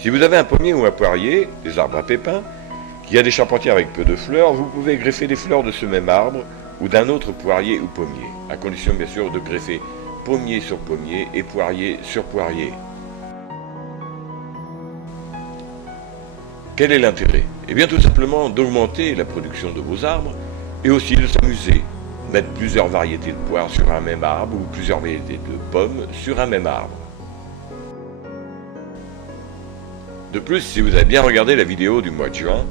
Si vous avez un pommier ou un poirier, des arbres à pépins, qui a des charpentiers avec peu de fleurs, vous pouvez greffer des fleurs de ce même arbre ou d'un autre poirier ou pommier, à condition bien sûr de greffer pommier sur pommier et poirier sur poirier. Quel est l'intérêt? Eh bien tout simplement d'augmenter la production de vos arbres et aussi de s'amuser. Mettre plusieurs variétés de poires sur un même arbre ou plusieurs variétés de pommes sur un même arbre. De plus, si vous avez bien regardé la vidéo du mois de juin,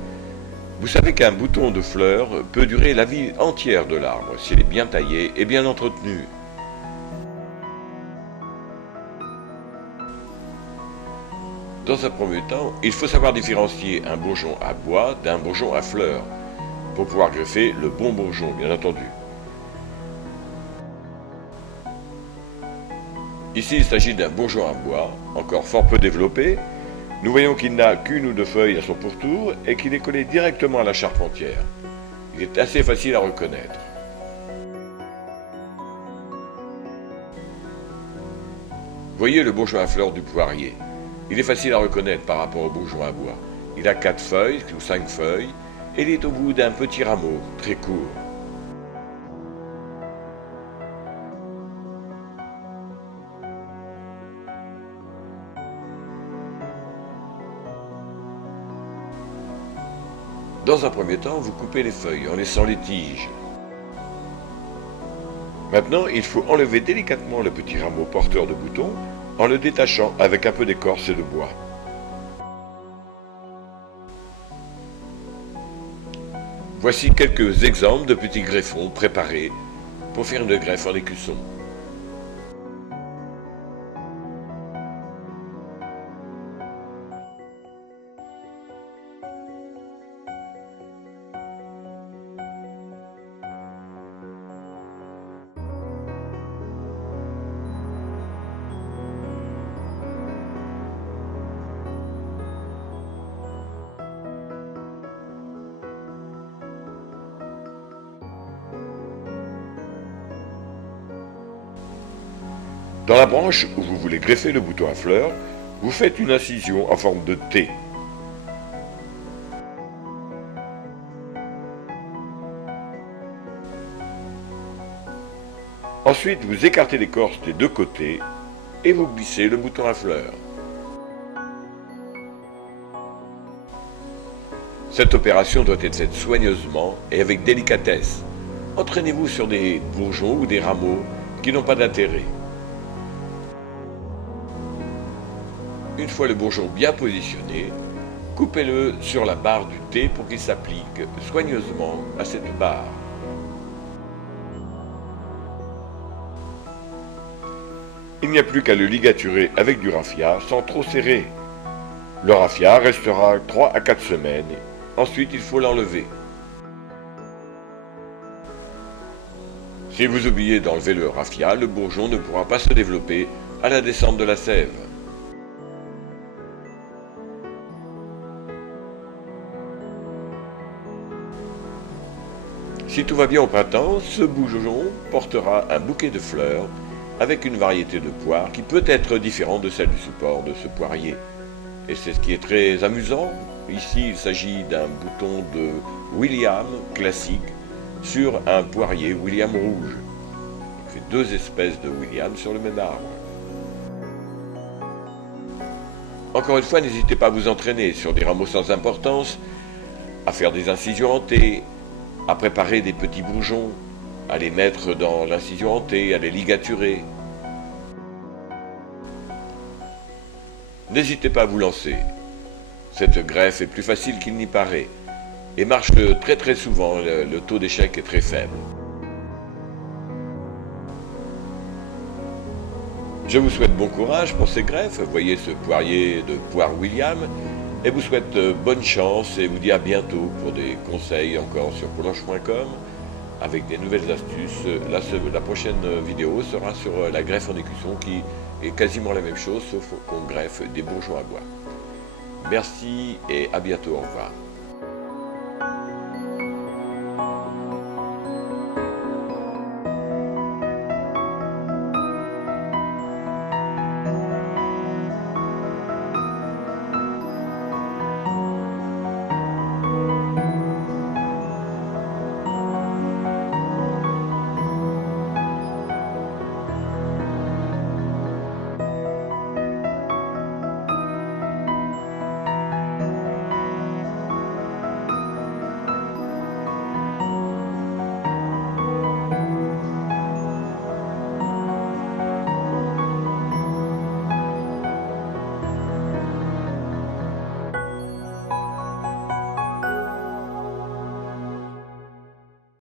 vous savez qu'un bouton de fleurs peut durer la vie entière de l'arbre s'il est bien taillé et bien entretenu. Dans un premier temps, il faut savoir différencier un bourgeon à bois d'un bourgeon à fleurs, pour pouvoir greffer le bon bourgeon, bien entendu. Ici, il s'agit d'un bourgeon à bois, encore fort peu développé. Nous voyons qu'il n'a qu'une ou deux feuilles à son pourtour et qu'il est collé directement à la charpentière. Il est assez facile à reconnaître. Voyez le bourgeon à fleurs du poirier. Il est facile à reconnaître par rapport au bourgeon à bois. Il a 4 feuilles ou 5 feuilles et il est au bout d'un petit rameau très court. Dans un premier temps, vous coupez les feuilles en laissant les tiges. Maintenant, il faut enlever délicatement le petit rameau porteur de boutons en le détachant avec un peu d'écorce et de bois. Voici quelques exemples de petits greffons préparés pour faire une greffe en écusson. Dans la branche où vous voulez greffer le bouton à fleurs, vous faites une incision en forme de T. Ensuite, vous écartez l'écorce des deux côtés et vous glissez le bouton à fleurs. Cette opération doit être faite soigneusement et avec délicatesse. Entraînez-vous sur des bourgeons ou des rameaux qui n'ont pas d'intérêt. Une fois le bourgeon bien positionné, coupez-le sur la barre du T pour qu'il s'applique soigneusement à cette barre. Il n'y a plus qu'à le ligaturer avec du raffia sans trop serrer. Le raffia restera 3 à 4 semaines. Ensuite, il faut l'enlever. Si vous oubliez d'enlever le raffia, le bourgeon ne pourra pas se développer à la descente de la sève. Si tout va bien au printemps, ce bourgeon portera un bouquet de fleurs avec une variété de poires qui peut être différente de celle du support de ce poirier. Et c'est ce qui est très amusant. Ici, il s'agit d'un bouton de William classique sur un poirier William rouge. Il fait 2 espèces de William sur le même arbre. Encore une fois, n'hésitez pas à vous entraîner sur des rameaux sans importance, à faire des incisions en T, à préparer des petits bourgeons, à les mettre dans l'incision en T, à les ligaturer. N'hésitez pas à vous lancer. Cette greffe est plus facile qu'il n'y paraît et marche très très souvent, le taux d'échec est très faible. Je vous souhaite bon courage pour ces greffes, voyez ce poirier de poire William, et vous souhaite bonne chance et vous dis à bientôt pour des conseils encore sur Poulange.com avec des nouvelles astuces. La prochaine vidéo sera sur la greffe en écusson qui est quasiment la même chose sauf qu'on greffe des bourgeons à bois. Merci et à bientôt, au revoir.